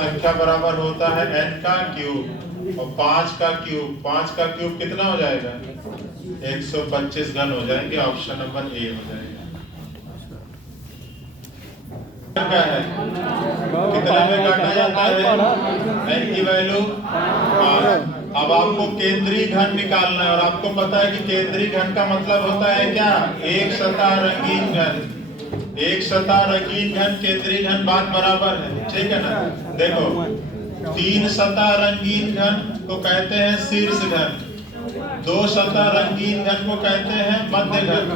संख्या बराबर होता है n का क्यूब और 5 का क्यूब। 5 का क्यूब कितना हो जाएगा? 125 घन हो जाएंगे। ऑप्शन नंबर ए हो जाएगा। क्या है? कितने में काटा जाता है? n की वैल्यू 5। अब आपको केंद्रीय घन निकालना है और आपको पता है कि केंद्रीय घन का मतलब होता है क्या? एक सतह रंगीन घन। एक सतह रंगीन घन केंद्रीय घन बात बराबर है, ठीक है ना? देखो, 3 सतह रंगीन घन को कहते हैं शीर्ष घन, 2 सतह रंगीन घन को कहते हैं मध्य घन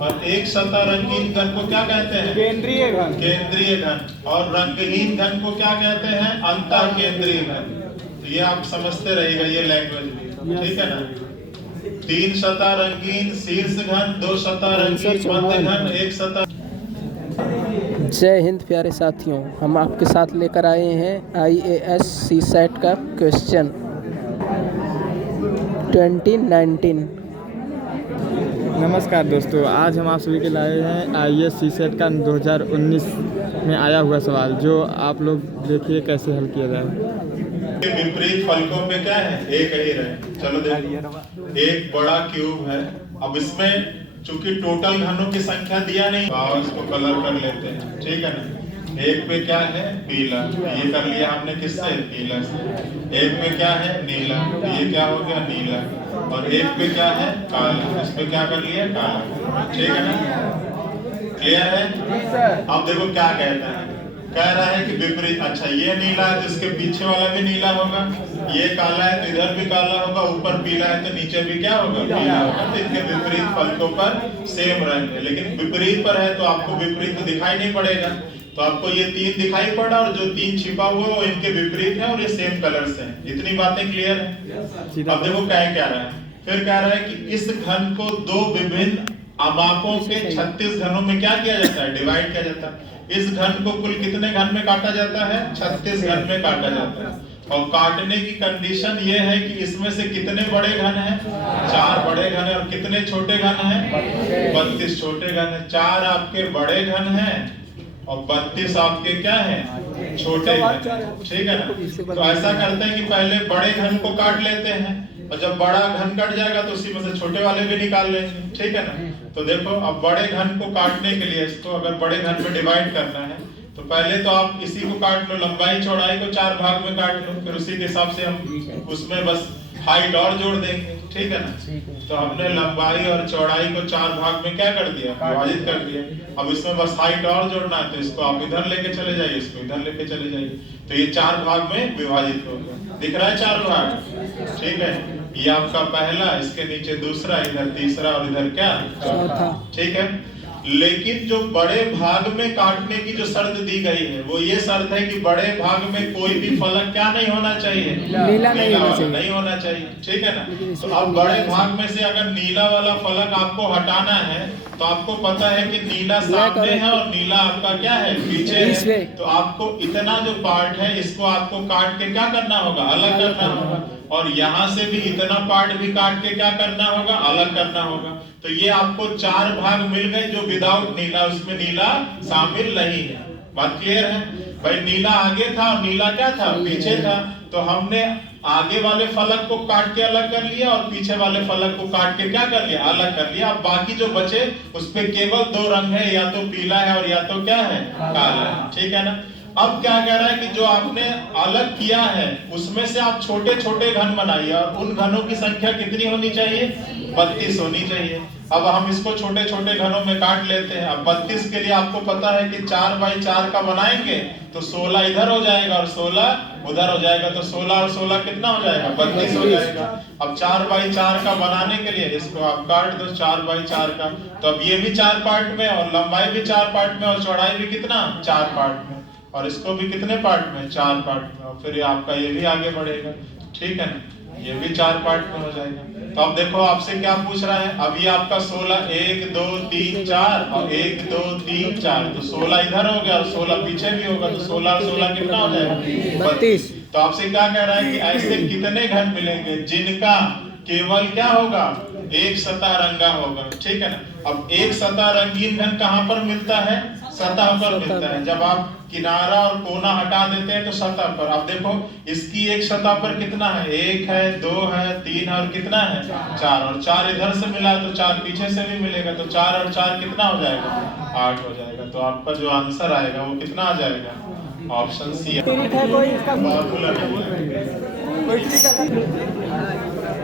और 1 सतह रंगीन घन को क्या कहते हैं? केंद्रीय घन। केंद्रीय घन। और रंगहीन घन को क्या कहते हैं? अंतः केंद्रीय घन। तो ये आप समझते रहिएगा ये लैंग्वेज भी, ठीक है ना? 3 सतह रंगीन शीर्ष घन, 2 सतह रंगीन मध्य घन, 1 सतह। जय हिंद प्यारे साथियों, हम आपके साथ लेकर आए हैं IAS CSAT का क्वेश्चन 2019। नमस्कार दोस्तों, आज हम आप सभी के लाए हैं IAS CSAT का 2019 में आया हुआ सवाल, जो आप लोग देखिए कैसे हल किया जाए। विपरीत फलकों में क्या है? एक ही रहे। चलो देखो, एक बड़ा क्यूब है। अब इसमें चूंकि टोटल घनों की संख्या दिया नहीं, तो इसको कलर कर लेते हैं, ठीक है ना? एक पे क्या है? पीला। ये कर लिया हमने किससे? पीला से। एक पे क्या है? नीला। ये क्या हो गया? नीला। और एक पे क्या है? काला। इस पे क्या कर लिया? काला। ठीक है ना? क्लियर है? अब देखो क्या कहता है। कह रहा है कि विपरीत। अच्छा, ये नीला है तो इसके पीछे वाला भी नीला होगा, ये काला है तो इधर भी काला होगा, ऊपर पीला है तो नीचे भी क्या होगा? पीला होगा। तो इनके विपरीत फलकों पर सेम रहेंगे, लेकिन विपरीत पर है तो आपको विपरीत तो दिखाई नहीं पड़ेगा। तो आपको ये 3 दिखाई पड़ा और जो 3 छिपा हुआ है वो इनके विपरीत है और ये सेम कलर से है। इतनी बातें क्लियर है? अब देखो क्या रहा है। फिर कह रहा है कि इस घन को 2 विभिन्न अमापों के 36 घनों में क्या किया जाता है? डिवाइड किया जाता है। इस घन को कुल कितने घन में काटा जाता है? 36 घन में काटा जाता है। और काटने की कंडीशन ये है कि इसमें से कितने बड़े घन हैं? 4 बड़े घन हैं। और कितने छोटे घन हैं? 32 छोटे घन हैं। 4 आपके बड़े घन हैं और 32 आपके क्या हैं? छोटे घन। ठीक है ना? तो ऐसा करते हैं कि पहले बड़े घन को काट लेते हैं और जब बड़ा घन कट जाएगा तो उसी में से छोटे वाले भी निकाल लेंगे, ठीक है ना? तो देखो, अब बड़े घन को काटने के लिए इसको अगर बड़े घन में डिवाइड करना है तो पहले तो आप इसी को काट लो, लंबाई चौड़ाई को 4 भाग में काट लो, फिर उसी के हिसाब से हम उसमें बस हाइट और जोड़ देंगे, ठीक है ना? तो हमने लंबाई और चौड़ाई को 4 भाग में क्या कर दिया? विभाजित कर दिया। अब इसमें बस हाइट और जोड़ना है तो इसको आप इधर लेके चले जाइए, इसको इधर लेके चले जाइए, तो ये 4 भाग में विभाजित हो गया। दिख रहा है 4 भाग? ठीक है, ये आपका पहला, इसके नीचे दूसरा, इधर तीसरा और इधर क्या? चौथा। ठीक है, लेकिन जो बड़े भाग में काटने की जो शर्त दी गई है वो ये शर्त है कि बड़े भाग में कोई भी फलक क्या नहीं होना चाहिए? नीला नहीं होना चाहिए, ठीक है ना? तो अब बड़े भाग में से अगर नीला वाला फलक आपको हटाना है तो आपको पता है कि नीला सामने है और नीला आपका क्या है? पीछे है। तो आपको इतना जो पार्ट है इसको आपको काट के क्या करना होगा? अलग करना होगा। और यहाँ से भी इतना पार्ट भी काट के क्या करना होगा? अलग करना होगा। तो ये आपको 4 भाग मिल गए जो विदाउट नीला, उसमें नीला शामिल नहीं है। बात क्लियर है भाई? नीला आगे था और नीला क्या था? पीछे था। तो हमने आगे वाले फलक को काट के अलग कर लिया और पीछे वाले फलक को काट के क्या कर लिया? अलग कर लिया। अब बाकी जो बचे उस पे केवल 2 रंग है, या तो पीला है और या तो क्या है? काला है, ठीक है ना? अब क्या कह रहा है कि जो आपने अलग किया है उसमें से आप छोटे छोटे घन बनाइए और उन घनों की संख्या कितनी होनी चाहिए? 32 होनी चाहिए। अब हम इसको छोटे छोटे घनों में काट लेते हैं। अब 32 के लिए आपको पता है कि 4 बाई 4 का बनाएंगे तो 16 इधर हो जाएगा और 16 उधर हो जाएगा, तो 16 और 16 कितना हो जाएगा? 32 हो जाएगा। अब 4 बाई 4 का बनाने के लिए इसको आप काट दो 4 बाई 4 का, तो अब ये भी 4 पार्ट में और लंबाई भी 4 पार्ट में और चौड़ाई भी कितना? 4 पार्ट में, और इसको भी कितने पार्ट में? 4 पार्ट में। और फिर आपका ये भी आगे बढ़ेगा, ठीक है ना? ये भी 4 पार्ट में हो जाएगा। तो अब देखो आपसे क्या पूछ रहा है। अब ये आपका 16 1 2 3 4 और 1 2 3 4, तो 16 इधर हो गया और 16 पीछे भी होगा, तो 16 और 16 कितना हो जाएगा? 32। तो आपसे क्या कह रहा है कि ऐसे कितने घन मिलेंगे जिनका केवल क्या होगा? एक सतह रंगा होगा, ठीक है ना? अब एक सतह रंगीन घन कहाँ पर मिलता है? सतह पर मिलता है। जब आप किनारा और कोना हटा देते हैं तो सतह पर, अब देखो इसकी एक सतह पर कितना है, 1 है, 2 है, 3 है और कितना है 4, और 4 इधर से मिला तो 4 पीछे से भी मिलेगा, तो 4 और 4 कितना हो जाएगा, 8 हो जाएगा। तो आपका जो आंसर आएगा वो कितना आ जाएगा, ऑप्शन सी।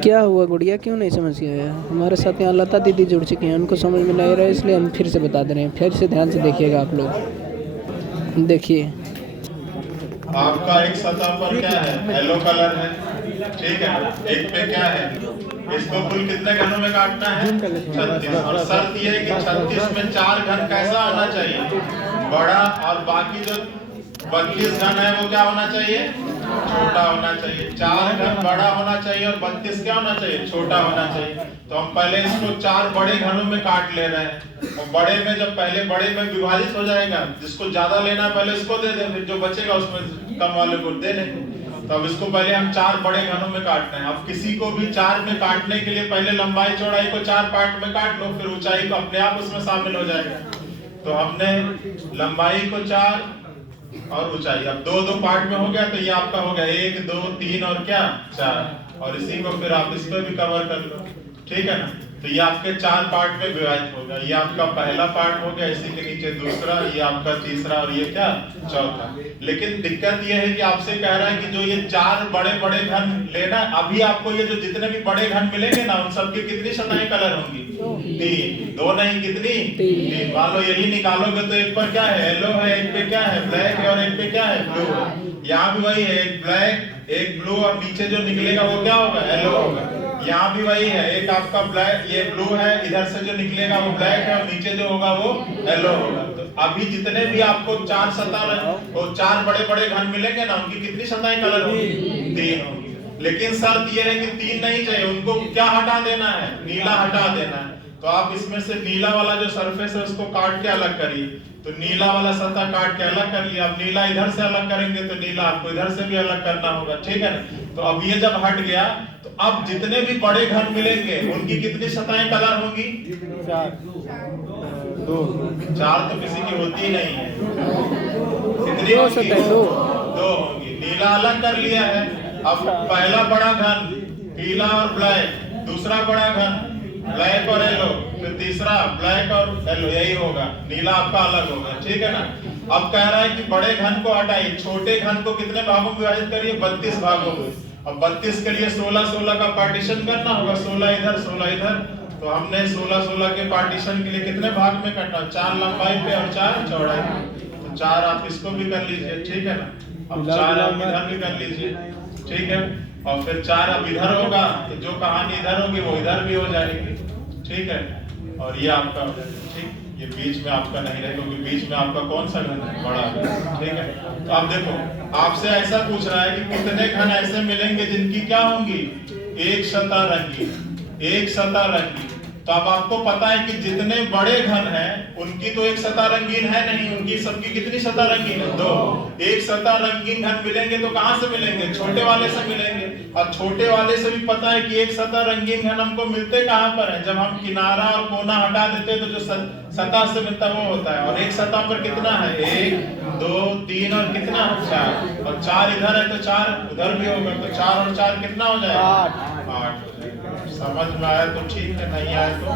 क्या हुआ गुड़िया, क्यों नहीं समझ गया? हमारे साथ यहाँ लता दीदी जुड़ चुकी हैं, उनको समझ में नहीं रहा है, इसलिए हम फिर से बता दे रहे हैं। फिर से ध्यान से देखिएगा आप लोग, देखिए आपका एक सतह पर क्या है, येलो कलर है, ठीक है, एक पे क्या है, इसको कुल कितने घनों में काटना है, 36, और शर्त ये है कि 36 में 4 घन कैसा होना चाहिए, बड़ा, और बाकी जो 32 घन है वो क्या होना चाहिए, छोटा होना चाहिए। 4 घन बड़ा होना चाहिए और 32 क्या होना चाहिए, छोटा होना चाहिए। तो हम पहले इसको 4 बड़े घनों में काट ले रहे हैं, और बड़े में जब पहले बड़े में विभाजित हो जाएगा, जिसको ज्यादा लेना है पहले इसको दे दें, फिर जो बचेगा उसमें कम वाले को दे दें। तो अब इसको पहले हम 4 बड़े घनों में काटते हैं। अब किसी को भी 4 में काटने के लिए पहले लंबाई चौड़ाई को 4 पार्ट में काट लो, फिर ऊंचाई को अपने आप उसमें शामिल हो जाएगा। तो हमने लंबाई को 4 और ऊंचाई अब 2-2 पार्ट में हो गया, तो ये आपका हो गया 1, 2, 3 और क्या 4, और इसी को फिर आप इस पे भी कवर कर लो, ठीक है ना। तो ये आपके 4 पार्ट में विभाजित होगा। ये आपका पहला पार्ट हो गया, इसी के नीचे दूसरा, ये आपका तीसरा और ये क्या चौथा। लेकिन दिक्कत ये है कि आपसे कह रहा है कि जो ये 4 बड़े बड़े घन लेना, अभी आपको ये जो जितने भी बड़े घन मिलेंगे ना, उन सबकी कितनी सतहें कलर होंगी, 3, 2 नहीं कितनी 3। मान लो यही निकालोगे तो एक पर क्या है, येलो है, एक पे क्या है ब्लैक है, और एक पे क्या है ब्लू है। यहाँ भी वही है, एक ब्लैक एक ब्लू, और नीचे जो निकलेगा वो क्या होगा, येलो होगा। यहाँ भी वही है, एक आपका ब्लैक, ये ब्लू है, इधर से जो निकलेगा वो ब्लैक है, और नीचे जो होगा वो येलो होगा। तो अभी जितने भी आपको 4 सतह वो 4 बड़े बड़े घन मिलेंगे ना, उनकी कितनी सतहें कलर होंगी, 3 होंगी। लेकिन शर्त ये है कि 3 नहीं चाहिए, उनको क्या हटा देना है, नीला हटा देना है। तो आप इसमें से नीला वाला जो सरफेस है उसको काट के अलग करिए। तो नीला वाला सतह काट के अलग कर लिया। अब नीला इधर से अलग करेंगे तो नीला आपको इधर से भी अलग करना होगा, ठीक है ना। तो अब ये जब हट गया, तो अब जितने भी बड़े घन मिलेंगे उनकी कितनी सतहें कलर होंगी, 4 तो किसी की होती ही नहीं है, कितनी होंगी, 2 होंगी। नीला अलग कर लिया है। अब पहला बड़ा घन पीला और ब्लैक, दूसरा बड़ा घन ब्लैक और येलो, फिर तीसरा ब्लैक और येलो, यही होगा, नीला आपका अलग होगा, ठीक है ना। अब कह रहा है कि बड़े घन को हटाइए, छोटे घन को कितने भागों में विभाजित करिए, 32 भागों में। अब 32 के लिए 16-16 का पार्टीशन करना होगा, 16 इधर 16 इधर। तो हमने 16-16 के पार्टीशन के लिए कितने भाग में करना, 4 लंबाई पे और 4 चौड़ाई पे। तो 4 आप इसको भी कर लीजिए, ठीक है ना। अब 4 आप इधर भी कर लीजिए, ठीक है। और फिर 4 अब इधर होगा, तो जो कहानी इधर होगी वो इधर भी हो जाएगी, ठीक है। और ये आपका हो जाएगा, ठीक। ये बीच में आपका नहीं रहेगा, क्योंकि बीच में आपका कौन सा घन है, बड़ा है, ठीक है। तो आप देखो, आपसे ऐसा पूछ रहा है कि कितने घन ऐसे मिलेंगे जिनकी क्या होंगी, एक सतह रंगीन, एक सतह रंगीन। तो अब आपको पता है कि जितने बड़े घन हैं उनकी तो एक सतह रंगीन है नहीं, उनकी सबकी कितनी सतह रंगीन है, 2। एक सतह रंगीन घन मिलेंगे तो कहां से मिलेंगे, छोटे वाले से मिलेंगे। और छोटे वाले से भी पता है कि एक सतह रंगीन घन हमको मिलते कहां पर है, जब हम किनारा और कोना हटा देते हैं तो जो सतह से मिलता है वो होता है। और एक सतह पर कितना है, 1, 2, 3 और कितना 4, और 4 इधर है तो 4 उधर भी होगा, तो 4 और 4 कितना हो जाएगा, 8 हो जाएगा। समझ में आया तो ठीक है, नहीं आया तो